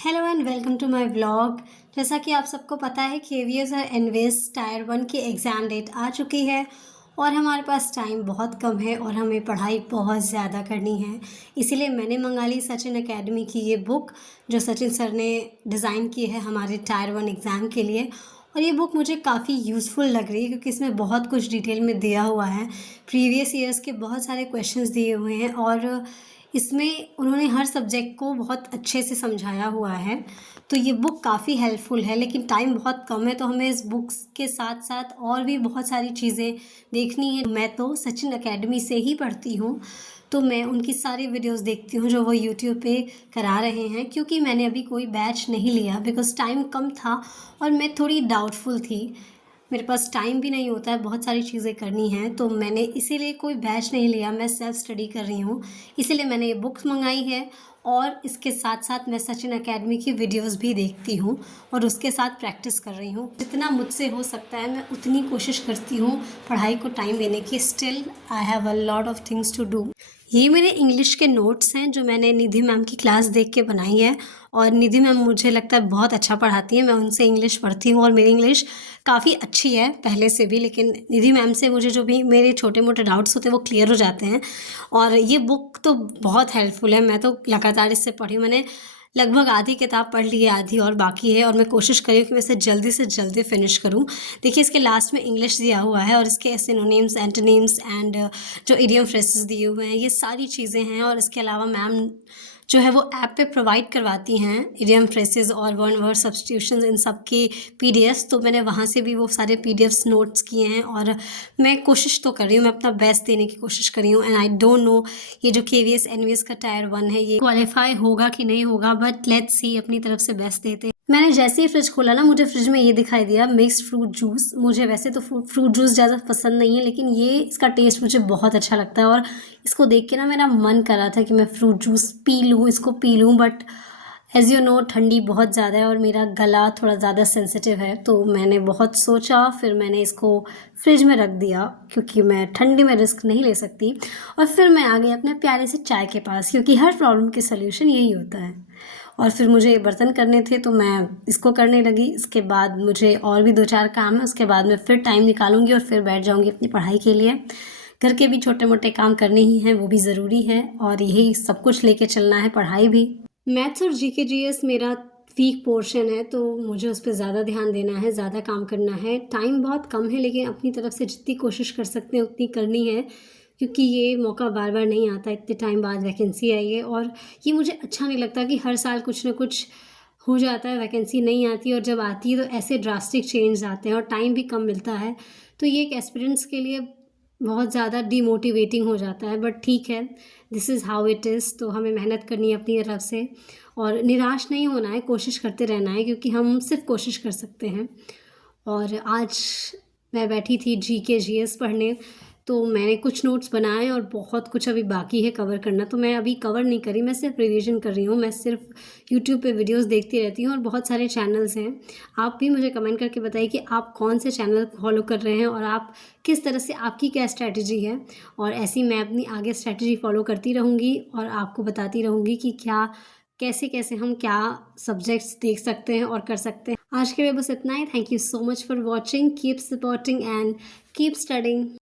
Hello and welcome to my vlog. जैसा कि आप सबको पता है KVS और NVS टायर 1 की एग्ज़ाम डेट आ चुकी है और हमारे पास टाइम बहुत कम है और हमें पढ़ाई बहुत ज़्यादा करनी है। इसीलिए मैंने मंगा ली सचिन एकेडमी की ये बुक जो सचिन सर ने डिज़ाइन की है हमारे टायर 1 एग्ज़ाम के लिए। और ये बुक मुझे काफ़ी यूज़फुल लग रही है क्योंकि इसमें बहुत कुछ डिटेल में दिया हुआ है। प्रीवियस ईयर्स के बहुत सारे क्वेश्चंस दिए हुए हैं और इसमें उन्होंने हर सब्जेक्ट को बहुत अच्छे से समझाया हुआ है। तो ये बुक काफ़ी हेल्पफुल है, लेकिन टाइम बहुत कम है तो हमें इस बुक्स के साथ साथ और भी बहुत सारी चीज़ें देखनी है। मैं तो सचिन एकेडमी से ही पढ़ती हूँ, तो मैं उनकी सारी वीडियोस देखती हूँ जो वो यूट्यूब पे करा रहे हैं। क्योंकि मैंने अभी कोई बैच नहीं लिया बिकॉज़ टाइम कम था और मैं थोड़ी डाउटफुल थी। मेरे पास टाइम भी नहीं होता है, बहुत सारी चीज़ें करनी हैं, तो मैंने इसीलिए कोई बैच नहीं लिया। मैं सेल्फ स्टडी कर रही हूँ, इसीलिए मैंने ये बुक्स मंगाई है और इसके साथ साथ मैं सचिन एकेडमी की वीडियोस भी देखती हूँ और उसके साथ प्रैक्टिस कर रही हूँ। जितना मुझसे हो सकता है मैं उतनी कोशिश करती हूँ पढ़ाई को टाइम देने की। Still I have a lot of things to do. ये मेरे इंग्लिश के नोट्स हैं जो मैंने निधि मैम की क्लास देख के बनाई है और निधि मैम मुझे लगता है बहुत अच्छा पढ़ाती हैं। मैं उनसे इंग्लिश पढ़ती हूँ और मेरी इंग्लिश काफ़ी अच्छी है पहले से भी, लेकिन निधि मैम से मुझे जो भी मेरे छोटे मोटे डाउट्स होते हैं वो क्लियर हो जाते हैं। और ये बुक तो बहुत हेल्पफुल है, मैं तो लगातार इससे पढ़ी हूँ। मैंने लगभग आधी किताब पढ़ ली है, आधी और बाकी है और मैं कोशिश कर रही हूँ कि मैं इसे जल्दी से जल्दी फिनिश करूँ। देखिए इसके लास्ट में इंग्लिश दिया हुआ है और इसके सिनोनिम्स, एंटोनिम्स एंड जो इडियम फ्रेजेस दिए हुए हैं, ये सारी चीज़ें हैं। और इसके अलावा मैम जो है वो ऐप पे प्रोवाइड करवाती हैं इडियम फ्रेजेस और वन वर्ड सब्स्टिट्यूशंस इन सब के PDFs, तो मैंने वहाँ से भी वो सारे PDFs नोट्स किए हैं और मैं कोशिश तो कर रही हूँ, मैं अपना बेस्ट देने की कोशिश कर रही हूँ। एंड आई डोंट नो ये जो KVS NVS का टायर 1 है ये क्वालिफाई होगा कि नहीं होगा, बट लेट्स सी, अपनी तरफ से बेस्ट देते हैं। मैंने जैसे ही फ्रिज खोला ना, मुझे फ्रिज में ये दिखाई दिया मिक्स्ड फ्रूट जूस। मुझे वैसे तो फ्रूट जूस ज़्यादा पसंद नहीं है, लेकिन ये इसका टेस्ट मुझे बहुत अच्छा लगता है और इसको देख के ना मेरा मन कर रहा था कि मैं फ्रूट जूस पी लूँ, इसको पी लूँ। बट एज़ यू नो ठंडी बहुत ज़्यादा है और मेरा गला थोड़ा ज़्यादा सेंसिटिव है, तो मैंने बहुत सोचा, फिर मैंने इसको फ्रिज में रख दिया क्योंकि मैं ठंडी में रिस्क नहीं ले सकती। और फिर मैं आ गई अपने प्यारे से चाय के पास, क्योंकि हर प्रॉब्लम के सल्यूशन यही होता है। और फिर मुझे बर्तन करने थे तो मैं इसको करने लगी। इसके बाद मुझे और भी 2-4 काम है, उसके बाद मैं फिर टाइम निकालूंगी और फिर बैठ जाऊंगी अपनी पढ़ाई के लिए। घर के भी छोटे मोटे काम करने ही हैं, वो भी ज़रूरी है और यही सब कुछ लेके चलना है, पढ़ाई भी। मैथ्स और GK GS मेरा वीक पोर्शन है, तो मुझे उस पर ज़्यादा ध्यान देना है, ज़्यादा काम करना है। टाइम बहुत कम है, लेकिन अपनी तरफ से जितनी कोशिश कर सकते हैं उतनी करनी है, क्योंकि ये मौका बार बार नहीं आता। इतने टाइम बाद वैकेंसी आई है और ये मुझे अच्छा नहीं लगता कि हर साल कुछ ना कुछ हो जाता है, वैकेंसी नहीं आती, और जब आती है तो ऐसे ड्रास्टिक चेंज आते हैं और टाइम भी कम मिलता है। तो ये एक एस्पिरेंट्स के लिए बहुत ज़्यादा डीमोटिवेटिंग हो जाता है। बट ठीक है, this is how it is. तो हमें मेहनत करनी है अपनी तरफ से और निराश नहीं होना है, कोशिश करते रहना है, क्योंकि हम सिर्फ कोशिश कर सकते हैं। और आज मैं बैठी थी GK GS पढ़ने, तो मैंने कुछ नोट्स बनाए और बहुत कुछ अभी बाकी है कवर करना, तो मैं अभी कवर नहीं करी, मैं सिर्फ रिवीजन कर रही हूँ। मैं सिर्फ यूट्यूब पे वीडियोस देखती रहती हूँ और बहुत सारे चैनल्स हैं। आप भी मुझे कमेंट करके बताइए कि आप कौन से चैनल फॉलो कर रहे हैं और आप किस तरह से, आपकी क्या स्ट्रैटेजी है। और ऐसी मैं अपनी आगे स्ट्रैटेजी फॉलो करती रहूँगी और आपको बताती रहूँगी कि क्या कैसे कैसे हम क्या सब्जेक्ट्स देख सकते हैं और कर सकते हैं। आज के लिए बस इतना ही। Thank you so much for watching. Keep supporting and keep studying.